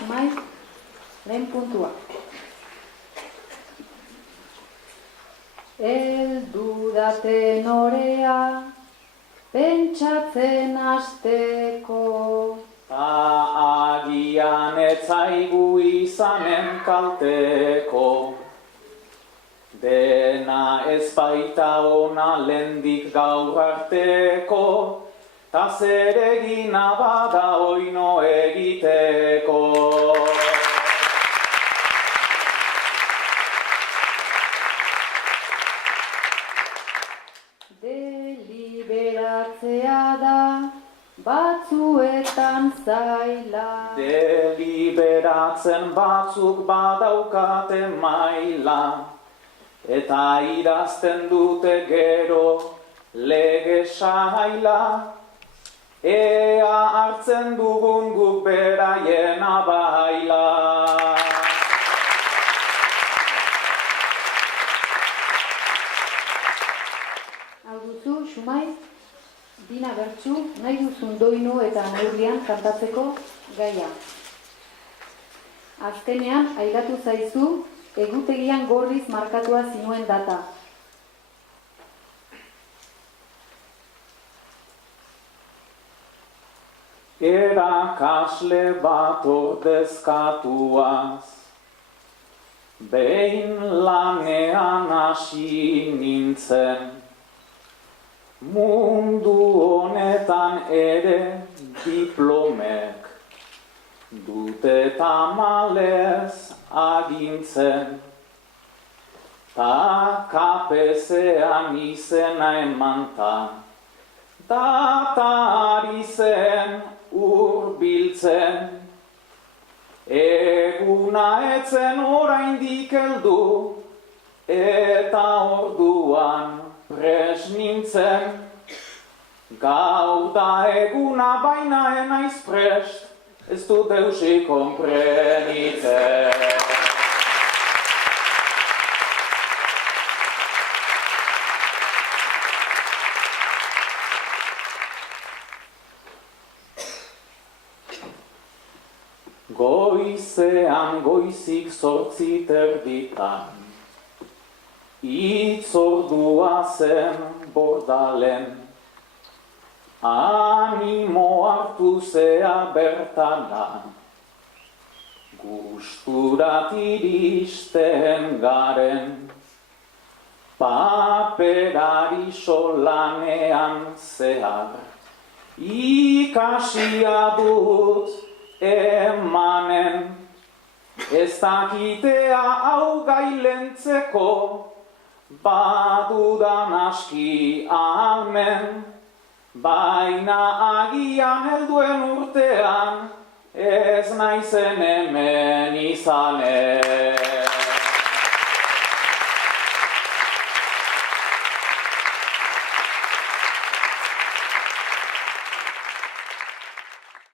Sumai, lehen puntua. Heldu daten orea, pentsatzen hasteko. Ta agian etzaigu izanen kalteko. Dena ez baita ona lendik gaur arteko, ta zeregina bada oino egiteko. Deliberatzea da batzuetan zaila. Deliberatzen batzuk badaukate maila, eta idazten dute gero lege saila, ea hartzen dugun guk beraien abaila. Hau duzu, Sumai, Dina bertsu, nahi duzun doinu eta neurrian kantatzeko gaia. Azkenean, ailatu zaizu, egutegian gorriz markatua zinuen data. Erakasle bat ordezkatuaz, behin lanean hasi nintzen, mundu honetan ere diplomek dute tamalez agintzen, ta kapezean izena emantan, datari zen urbiltzen, eguna etzen oraindik heldu, eta orduan pres nintzen. Gau da eguna baina enaiz prest, ez du deusi konprenitzen. Goizean goizik 8:30, itzordua zen bordalen, animo hartu zea bertanan, gusturat iristen garen, paperari solanean zehar, ikasia dut emanen, ez dakitea hau gailentzeko, badudan aski amen, baina agian helduen urtean, ez naizen hemen izanen.